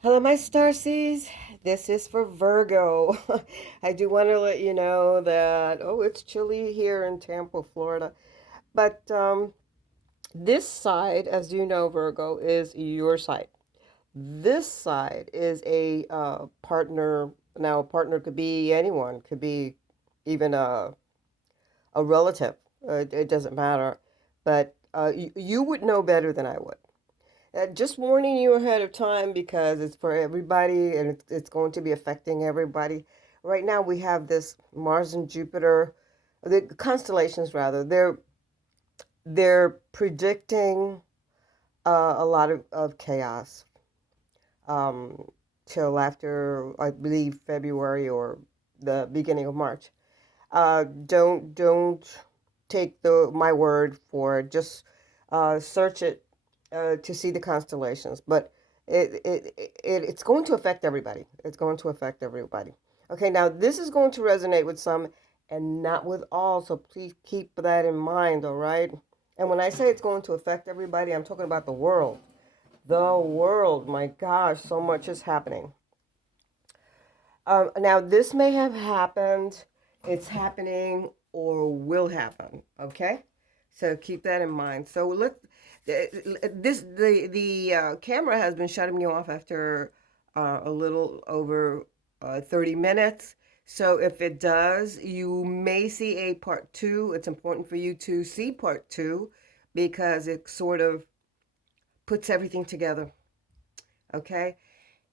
Hello, my starseeds. This is for Virgo. I do want to let you know that, it's chilly here in Tampa, Florida. But this side, as you know, Virgo, is your side. This side is a partner. Now, a partner could be anyone, could be even a relative. It doesn't matter. But you would know better than I would. Just warning you ahead of time because it's for everybody and it's going to be affecting everybody. Right now, we have this Mars and Jupiter, the constellations rather. They're predicting a lot of chaos um, till after I believe February or the beginning of March. Don't take the my word for it. Just search it to see the constellations. But it's going to affect everybody. It's going to affect everybody. Okay, now this is going to resonate with some and not with all. So please keep that in mind. All right. And when I say it's going to affect everybody, I'm talking about the world. The world. My gosh, so much is happening. Now, this may have happened, it's happening, or will happen. Okay, so keep that in mind. So look, the camera has been shutting me off after a little over 30 minutes. So if it does, you may see a part two. It's important for you to see part two because it sort of puts everything together. Okay.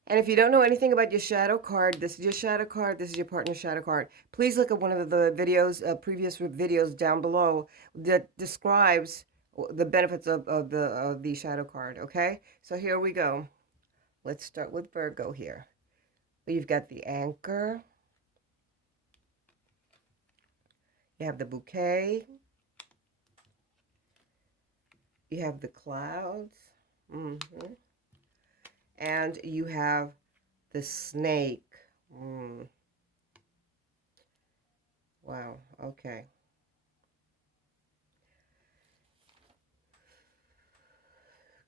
And if you don't know anything about your shadow card, this is your shadow card, this is your partner's shadow card. Please look at one of the videos, previous videos down below that describes the benefits of the shadow card, okay? So here we go. Let's start with Virgo here. We've got the anchor, you have the bouquet, you have the clouds, hmm and you have the snake. Mm, wow, okay.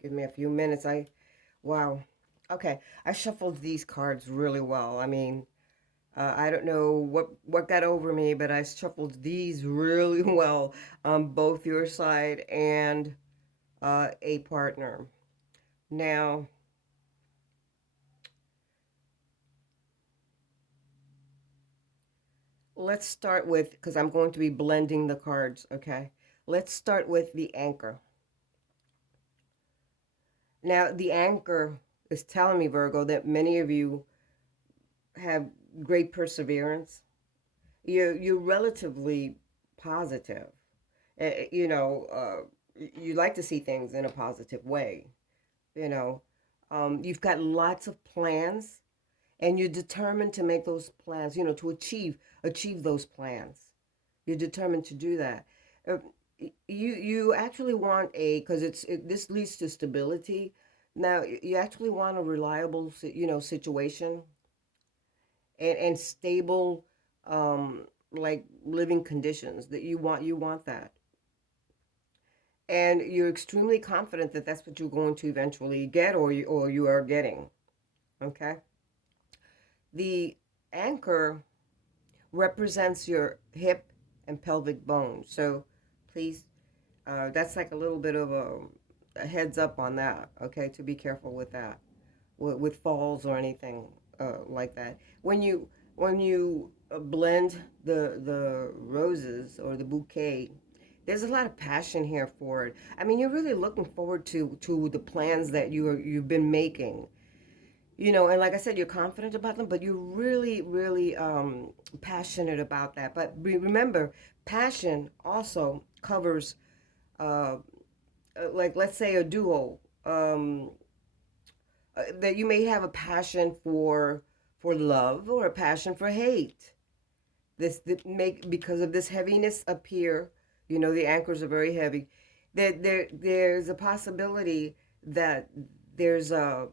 Give me a few minutes. Wow. Okay, I shuffled these cards really well. I mean, I don't know what got over me, but I shuffled these really well on both your side and a partner. Now, let's start with, because I'm going to be blending the cards, okay? Let's start with the anchor. Now, the anchor is telling me, Virgo, that many of you have great perseverance. You're relatively positive. You know, you like to see things in a positive way. You know, you've got lots of plans, and you're determined to make those plans. You know, to achieve those plans. You're determined to do that. Uh, you actually want because this leads to stability. Now you actually want a reliable, situation and stable, like living conditions that you want that, and you're extremely confident that that's what you're going to eventually get, or you are getting. Okay, the anchor represents your hip and pelvic bones, so please, that's like a little bit of a heads up on that. Okay, to be careful with that, with falls or anything like that. When you blend the roses or the bouquet, there's a lot of passion here for it. I mean, you're really looking forward to the plans that you've been making. And like I said, you're confident about them, but you're really, really passionate about that. But remember, passion also covers, uh, like, let's say a duo. That you may have a passion for love or a passion for hate. This make because of this heaviness up here. The anchors are very heavy. There's a possibility that there's a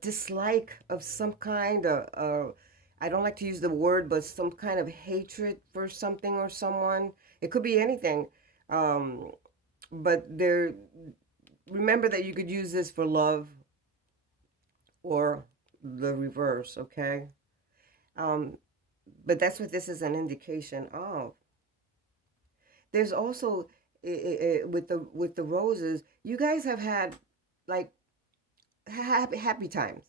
dislike of some kind. I don't like to use the word, but some kind of hatred for something or someone. It could be anything. Um, but remember that you could use this for love, or the reverse, okay? Um, but that's what this is an indication of. There's also with the roses, you guys have had like happy times.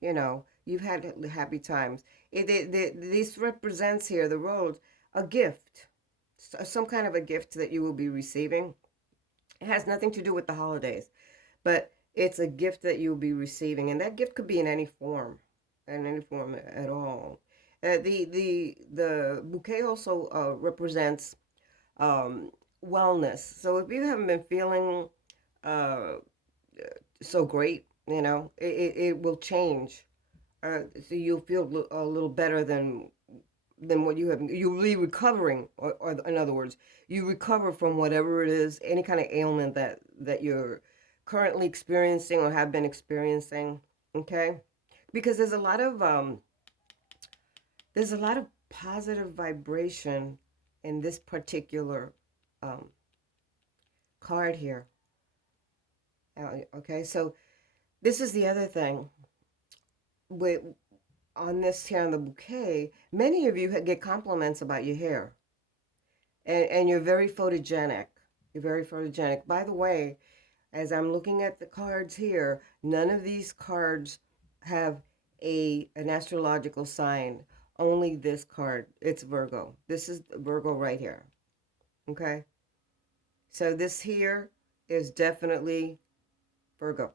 You know, you've had happy times. This represents here the rose, a gift, some kind of a gift that you will be receiving. It has nothing to do with the holidays, but it's a gift that you'll be receiving, and that gift could be in any form at all. The bouquet also represents um, wellness. So if you haven't been feeling uh, so great, you know, it will change. So you'll feel a little better than what you have. You'll be recovering, or in other words, you recover from whatever it is, any kind of ailment that you're currently experiencing or have been experiencing. Okay, because there's a lot of positive vibration in this particular um, card here. Okay, so this is the other thing with on this here on the bouquet. Many of you get compliments about your hair, and you're very photogenic. You're very photogenic. By the way, as I'm looking at the cards here, none of these cards have an astrological sign. Only this card. It's Virgo. This is Virgo right here. Okay, so this here is definitely Virgo.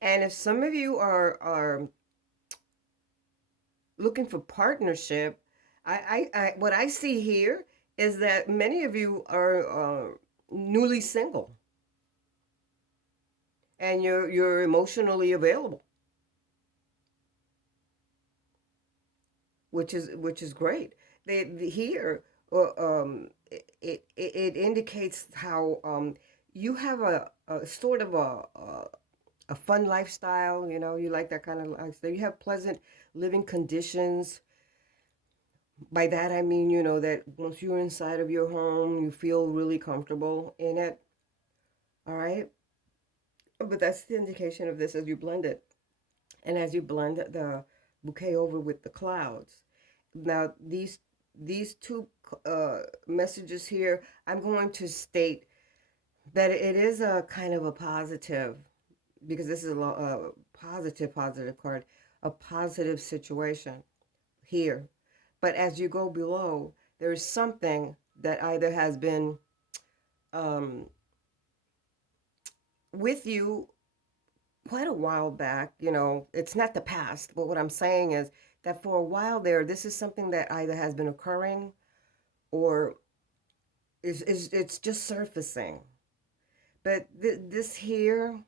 And if some of you are looking for partnership, I what I see here is that many of you are newly single, and you're emotionally available, which is great. Here it indicates how you have a sort of a fun lifestyle. You know, you like that kind of lifestyle. You have pleasant living conditions. By that I mean, you know, that once you're inside of your home, you feel really comfortable in it. All right. But that's the indication of this as you blend it. And as you blend the bouquet over with the clouds. Now, these two messages here, I'm going to state that it is a kind of a positive, because this is a positive card, a positive situation here. But as you go below, there's something that either has been um, with you quite a while back. You know, it's not the past, but what I'm saying is that for a while there, this is something that either has been occurring or is it's just surfacing. But this here,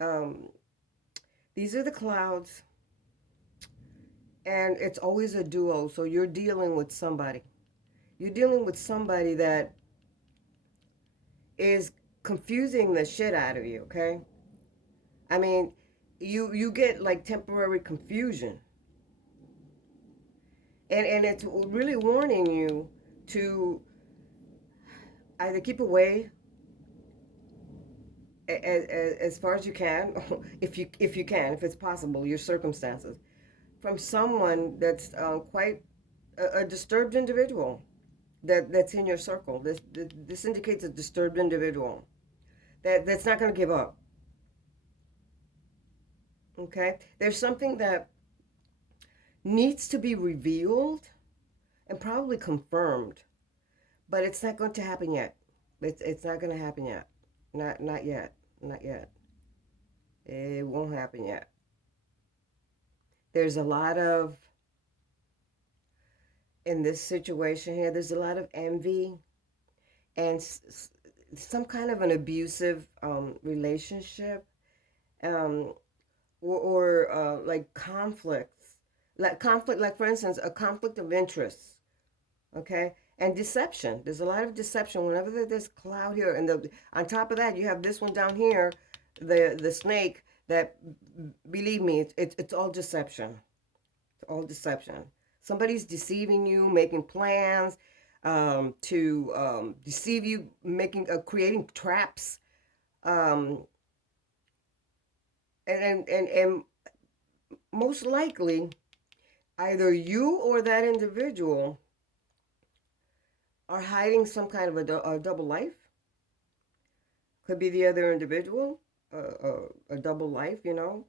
um, these are the clouds, and it's always a duo. So you're dealing with somebody. You're dealing with somebody that is confusing the shit out of you, okay? I mean, you get like temporary confusion. And it's really warning you to either keep away as far as you can, if you can, if it's possible, your circumstances, from someone that's quite a disturbed individual that's in your circle. This indicates a disturbed individual that's not going to give up. Okay, there's something that needs to be revealed and probably confirmed, but it's not going to happen yet. It's not going to happen yet. Not yet. Not yet. It won't happen yet. There's a lot of in this situation here. There's a lot of envy and some kind of an abusive relationship, um, or like conflict, like for instance, a conflict of interest. Okay, and deception. There's a lot of deception whenever there's cloud here, and on top of that, you have this one down here, the snake. That, believe me, it's all deception. It's all deception. Somebody's deceiving you, making plans to deceive you, making creating traps. Um, And most likely, either you or that individual are hiding some kind of a double life. Could be the other individual, a double life, you know.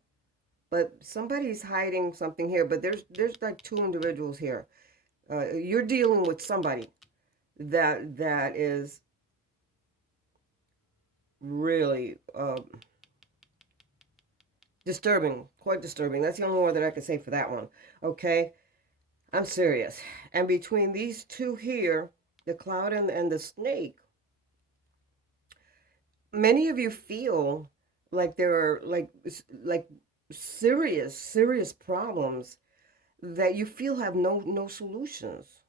But somebody's hiding something here. But there's like two individuals here. You're dealing with somebody that is really disturbing, quite disturbing. That's the only word that I can say for that one. Okay, I'm serious. And between these two here, the cloud and the snake, many of you feel like there are like serious problems that you feel have no solutions.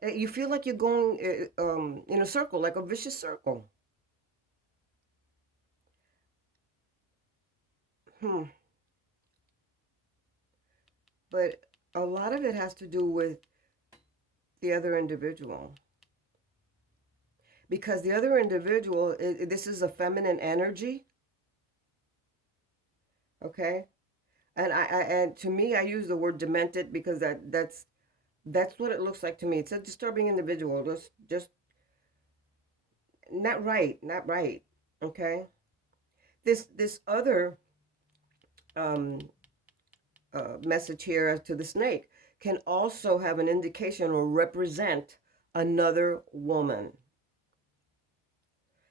You feel like you're going in a circle, like a vicious circle. Hmm. But a lot of it has to do with the other individual, because the other individual, this is a feminine energy, okay? And to me, I use the word demented because that's what it looks like to me. It's a disturbing individual, just not right, okay? This other um, message here to the snake can also have an indication or represent another woman.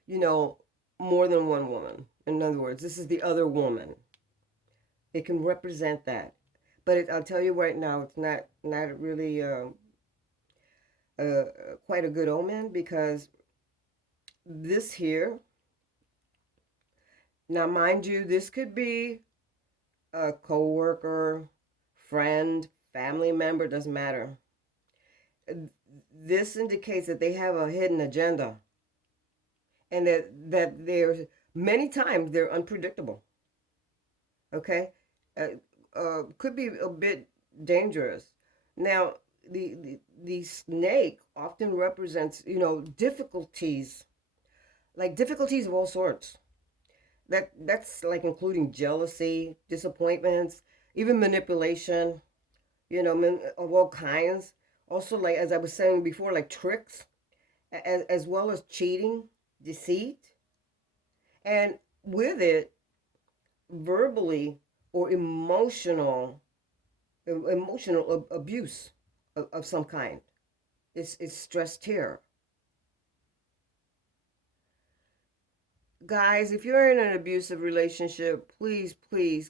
You know, more than one woman. In other words, this is the other woman. It can represent that. But I'll tell you right now, it's not really uh, quite a good omen, because this here, now mind you, this could be a coworker, friend, family member, doesn't matter. This indicates that they have a hidden agenda, and that there's many times they're unpredictable. Okay, uh, could be a bit dangerous. Now, the snake often represents, you know, difficulties, like difficulties of all sorts. That's like including jealousy, disappointments, even manipulation, you know, of all kinds. Also, like as I was saying before, like tricks, as well as cheating, deceit, and with it, verbally or emotional abuse of some kind. It's stressed here. Guys, if you're in an abusive relationship, please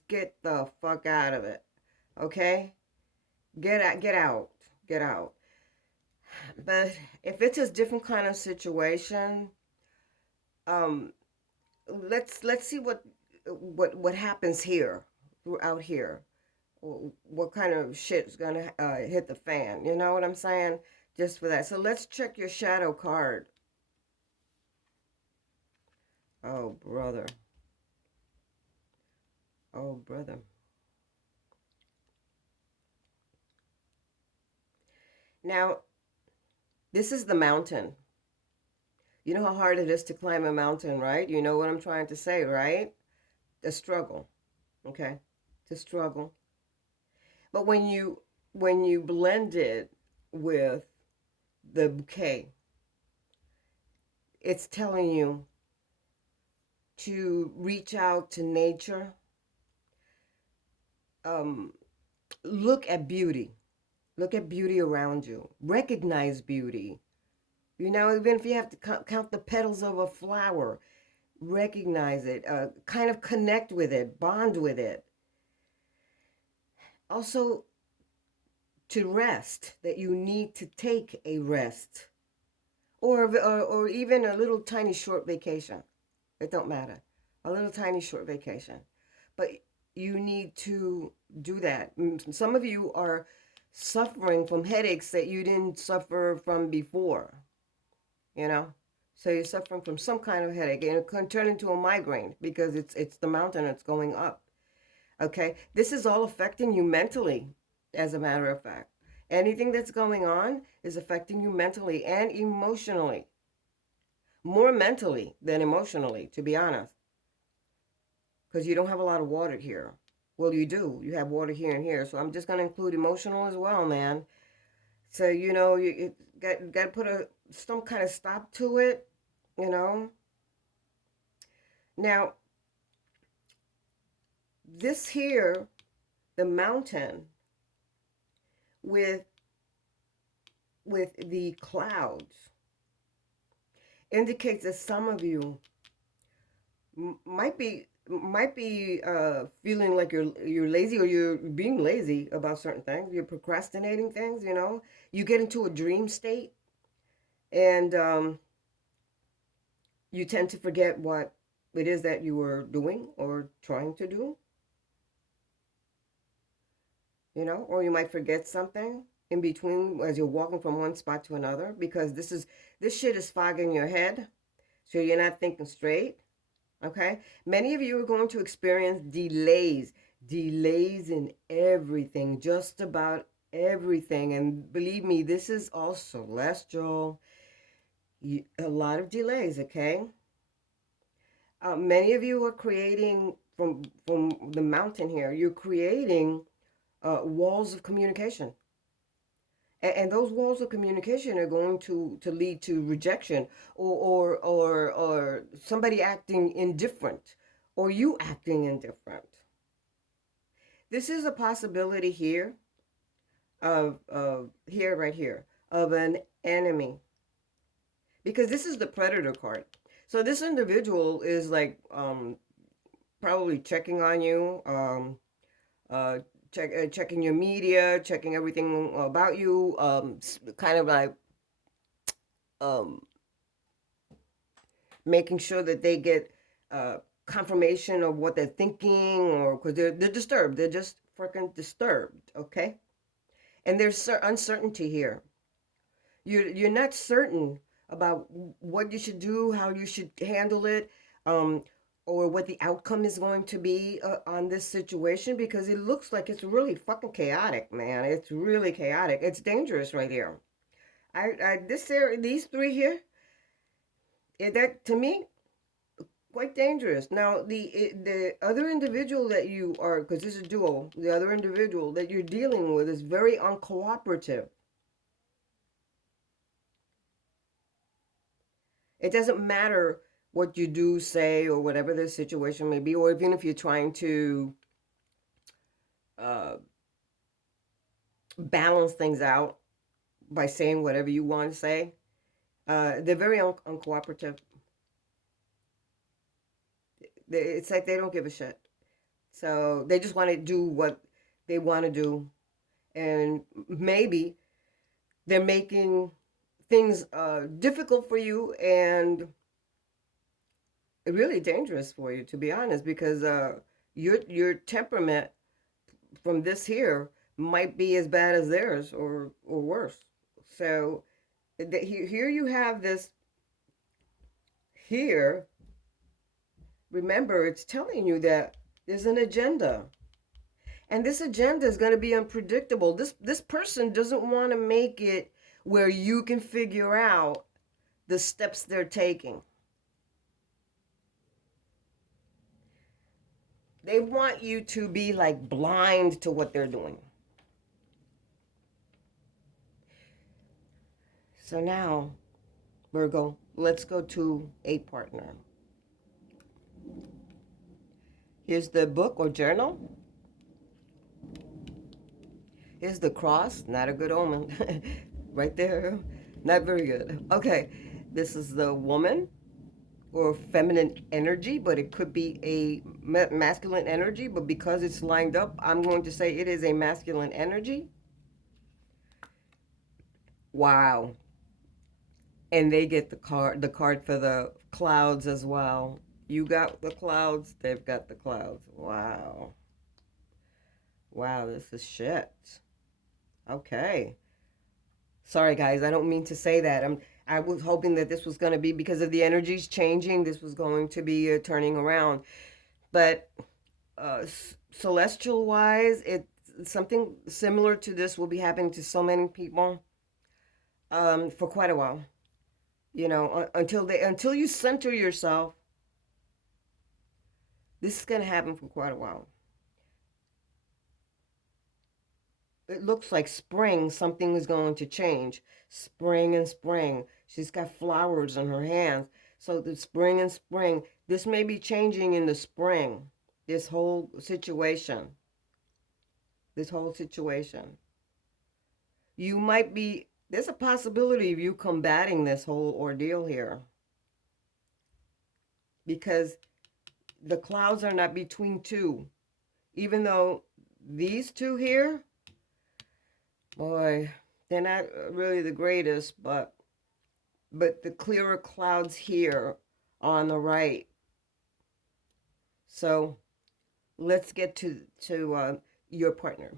get the fuck out of it. Okay? Get out. But if it's a different kind of situation, um, let's see what happens here, out here. What kind of shit is gonna hit the fan? You know what I'm saying? Just for that. So let's check your shadow card. Oh brother. Oh brother. Now, this is the mountain. You know how hard it is to climb a mountain, right? You know what I'm trying to say, right? A struggle, okay? It's a struggle. But when you blend it with the bouquet, it's telling you to reach out to nature. Um, look at beauty. Look at beauty around you. Recognize beauty. You know, even if you have to count the petals of a flower, recognize it, kind of connect with it, bond with it. Also, to rest, that you need to take a rest, or even a little tiny short vacation. It don't matter. A little tiny short vacation. But you need to do that. Some of you are suffering from headaches that you didn't suffer from before, you know? So you're suffering from some kind of headache, and it can turn into a migraine because it's the mountain that's going up. Okay? This is all affecting you mentally, as a matter of fact. Anything that's going on is affecting you mentally and emotionally. More mentally than emotionally, to be honest. because you don't have a lot of water here. Well, you do. You have water here and here. So I'm just going to include emotional as well, man. So, you got to put some kind of stop to it, you know. Now, this here, the mountain with the clouds indicates that some of you might be feeling like you're lazy, or you're being lazy about certain things. You're procrastinating things. You get into a dream state, and you tend to forget what it is that you were doing or trying to do. Or you might forget something in between as you're walking from one spot to another, because this shit is fogging your head, so you're not thinking straight. Okay? Many of you are going to experience delays in everything, just about everything. And believe me, this is all celestial. A lot of delays, okay? Many of you are creating from the mountain here. You're creating walls of communication, and those walls of communication are going to lead to rejection, or somebody acting indifferent, or you acting indifferent. This is a possibility here of here, right here, of an enemy, because this is the predator card. So this individual is like probably checking on you, uh, checking your media, checking everything about you, kind of like um, making sure that they get confirmation of what they're thinking, or because they're disturbed. They're just freaking disturbed, okay? And there's uncertainty here. You're not certain about what you should do, how you should handle it, um, or what the outcome is going to be on this situation, because it looks like it's really fucking chaotic, man. It's really chaotic. It's dangerous right here. These three here, that to me, quite dangerous. Now, the other individual that you are, because this is dual, the other individual that you're dealing with is very uncooperative. It doesn't matter what you do, say, or whatever the situation may be, or even if you're trying to uh, balance things out by saying whatever you want to say. They're very uncooperative. It's like they don't give a shit. So they just want to do what they want to do. And maybe they're making things difficult for you, and really dangerous for you, to be honest, because your temperament from this here might be as bad as theirs, or worse. So here you have this here. Remember, it's telling you that there's an agenda, and this agenda is going to be unpredictable. This person doesn't want to make it where you can figure out the steps they're taking. They want you to be like blind to what they're doing. So now, Virgo, let's go to a partner. Here's the book or journal. Here's the cross. Not a good omen. Right there. Not very good. Okay. This is the woman, or feminine energy, but it could be a masculine energy. But because it's lined up, I'm going to say it is a masculine energy. Wow. And they get the card for the clouds as well. You got the clouds, they've got the clouds. Wow. Wow, this is shit. Okay. Sorry guys, I don't mean to say that. I was hoping that this was going to be, because of the energies changing, this was going to be turning around. But celestial wise, it's something similar to this will be happening to so many people for quite a while. Until you center yourself, This is going to happen for quite a while. It looks like spring, something is going to change. Spring and spring. She's got flowers in her hands. So the spring and spring, this may be changing in the spring. This whole situation. This whole situation. You might be, there's a possibility of you combating this whole ordeal here. Because the clouds are not between two. Even though these two here, boy, they're not really the greatest, but the clearer clouds here on the right. So let's get to your partner.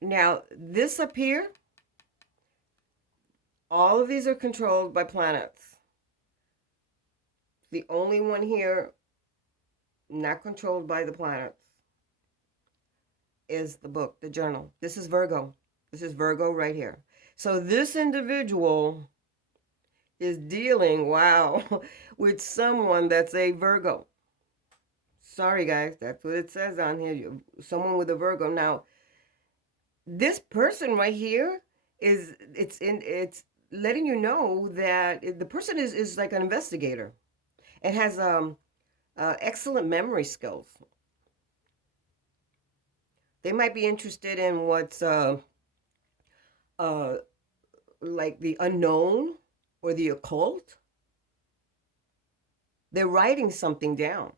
Now, this up here, all of these are controlled by planets. The only one here not controlled by the planets is the book, the journal. This is Virgo. This is Virgo right here. So this individual is dealing, wow, with someone that's a Virgo. Sorry, guys, that's what it says on here. Someone with a Virgo. Now, this person right here it's letting you know that the person is like an investigator and has excellent memory skills. They might be interested in what's uh, like the unknown or the occult. They're writing something down.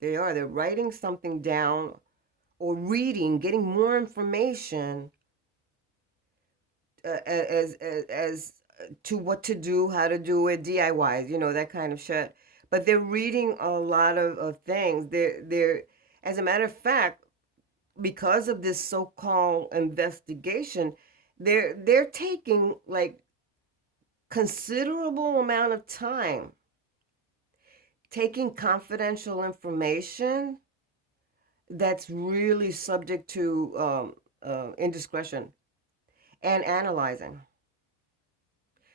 They're writing something down or reading, getting more information as to what to do, how to do it, DIYs, that kind of shit. But they're reading a lot of things. They're as a matter of fact, because of this so-called investigation, they're taking like considerable amount of time taking confidential information that's really subject to indiscretion and analyzing.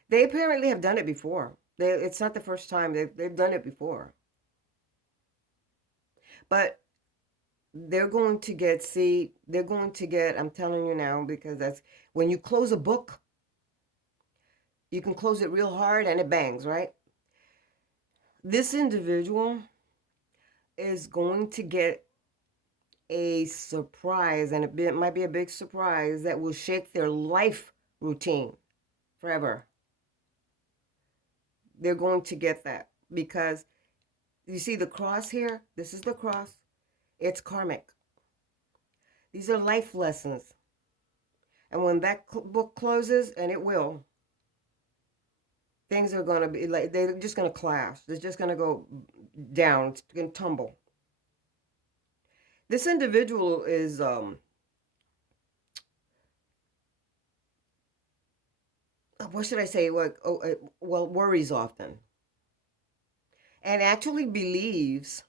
They apparently have done it before. It's not the first time. They've done it before. But they're going to get, I'm telling you now, because that's when you close a book, you can close it real hard and it bangs, right? This individual is going to get a surprise, and it might be a big surprise that will shake their life routine forever. They're going to get that because you see the cross here? This is the cross. It's karmic. These are life lessons. And when that book closes, and it will, things are going to be like, they're just going to clash. They're just going to go down. It's going to tumble. This individual is, what should I say? Well, worries often. And actually believes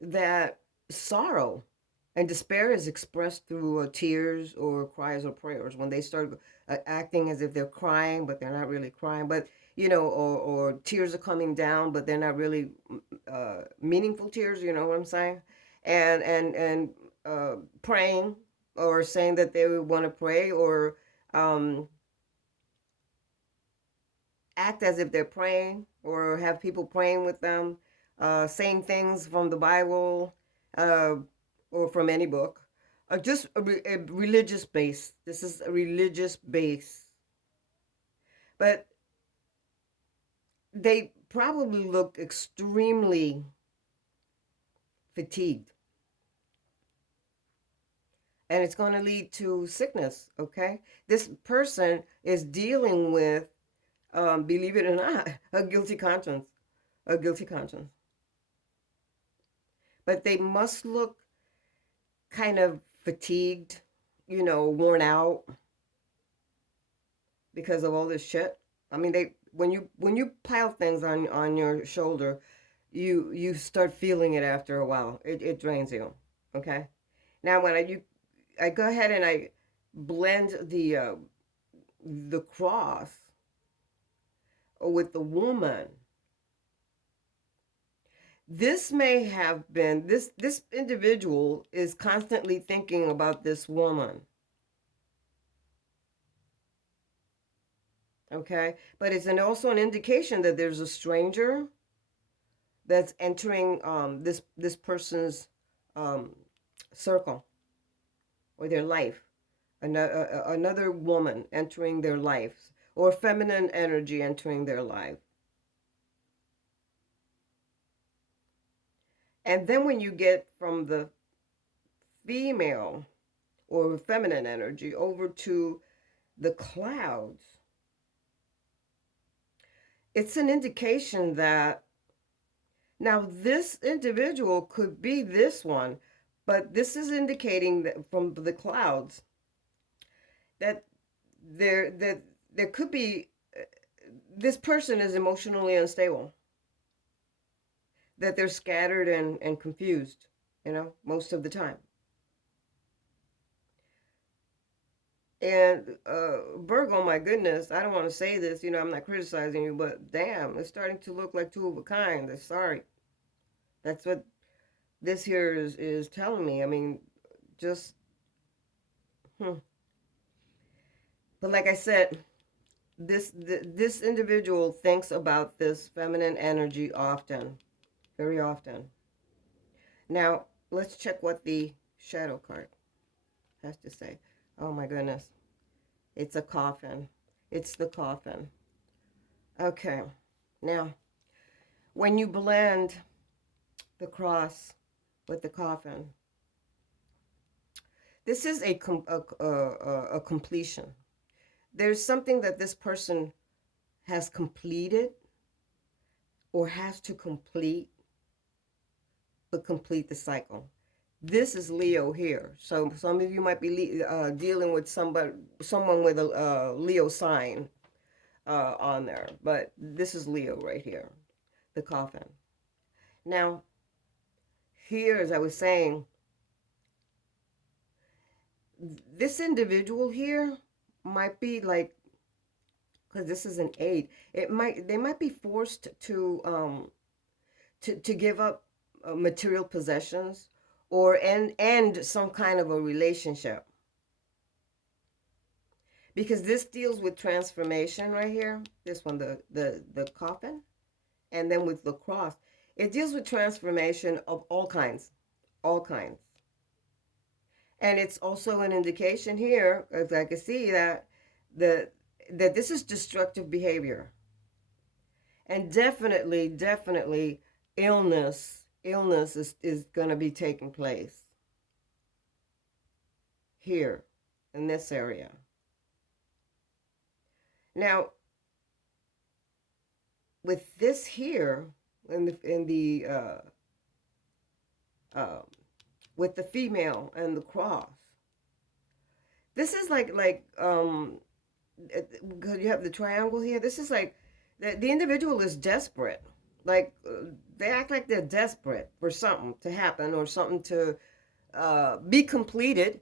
that sorrow and despair is expressed through tears or cries or prayers when they start acting as if they're crying, but they're not really crying. But, or tears are coming down, but they're not really meaningful tears, you know what I'm saying? And praying or saying that they would want to pray or act as if they're praying or have people praying with them, saying things from the Bible or from any book, just a religious base. This is a religious base. But they probably look extremely fatigued. And it's going to lead to sickness, okay? This person is dealing with, believe it or not, a guilty conscience. A guilty conscience. But they must look kind of fatigued, worn out because of all this shit. I mean, when you pile things on your shoulder, you start feeling it after a while. It drains you. Okay. Now when I go ahead and I blend the cross with the woman. This may have been this individual is constantly thinking about this woman. Okay, but it's also an indication that there's a stranger that's entering this person's um, circle or their life. Another woman entering their life, or feminine energy entering their life. And then when you get from the female or feminine energy over to the clouds, it's an indication that now this individual could be this one, but this is indicating that from the clouds that there could be this person is emotionally unstable, that they're scattered and confused, most of the time. And Virgo, my goodness, I don't want to say this, I'm not criticizing you, but damn, it's starting to look like two of a kind. I'm sorry. That's what this here is telling me. I mean, just, hmm. But like I said, this individual thinks about this feminine energy often, very often. Now, let's check what the shadow card has to say. Oh my goodness. It's a coffin. It's the coffin. Okay. Now, when you blend the cross with the coffin, this is a completion. There's something that this person has completed or has to complete, but complete the cycle. This is Leo here. So some of you might be dealing with someone with a Leo sign on there, but this is Leo right here, the coffin. Now, here, as I was saying, this individual here might be like, because this is an 8, they might be forced to give up material possessions or end some kind of a relationship, because this deals with transformation right here. This one, the coffin, and then with the cross, it deals with transformation of all kinds, all kinds. And it's also an indication here, as I can see, the that this is destructive behavior, and definitely illness is going to be taking place here in this area. Now, with this here uh, with the female and the cross, this is because you have the triangle here. This is like the individual is desperate. Like they act like they're desperate for something to happen or something to be completed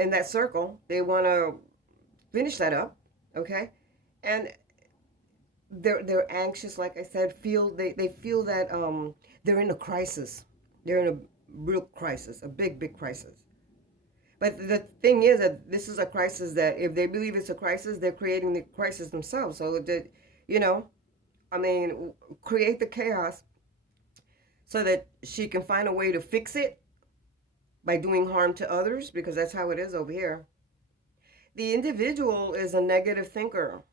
in that circle. They want to finish that up, okay? And they're anxious, like I said. They feel that they're in a crisis. They're in a real crisis, a big crisis. But the thing is that this is a crisis that if they believe it's a crisis, they're creating the crisis themselves. So that, you know, I mean, create the chaos so that she can find a way to fix it by doing harm to others, because that's how it is over here. The individual is a negative thinker.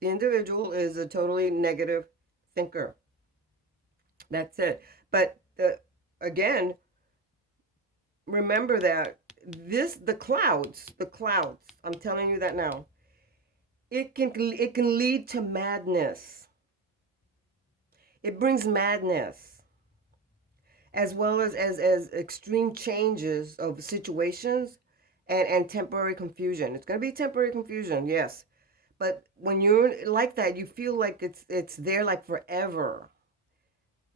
The individual is a totally negative thinker. That's it. But again, remember that the clouds, I'm telling you that now, it can lead to madness. It brings madness, as well as extreme changes of situations and temporary confusion. It's going to be temporary confusion, yes. But when you're like that, you feel like it's there like forever,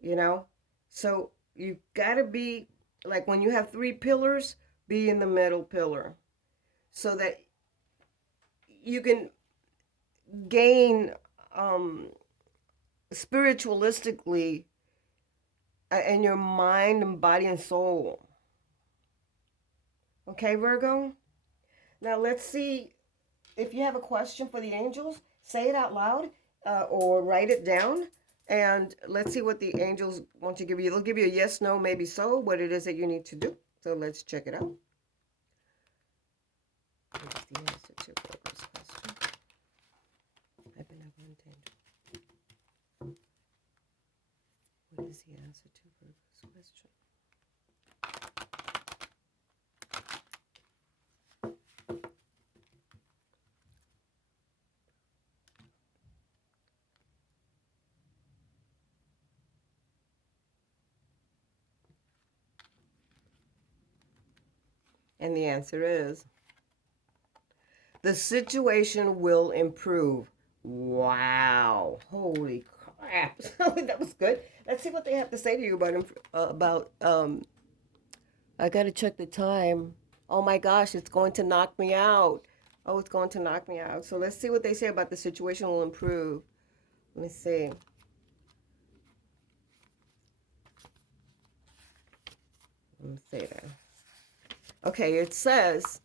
you know? So you got to be like, when you have three pillars, be in the middle pillar so that you can gain um spiritualistically in your mind and body and soul. Okay, Virgo? Now let's see if you have a question for the angels, say it out loud or write it down. And let's see what the angels want to give you. They'll give you a yes, no, maybe so, what it is that you need to do. So let's check it out. What is the answer to Virgo's question? I've been angel. What is the answer to Virgo's question? And the answer is the situation will improve. Wow. Holy crap. That was good. Let's see what they have to say to you about I got to check the time. Oh my gosh, it's going to knock me out. Oh, it's going to knock me out. So let's see what they say about the situation will improve. Let me see. Let me see that. Okay, it says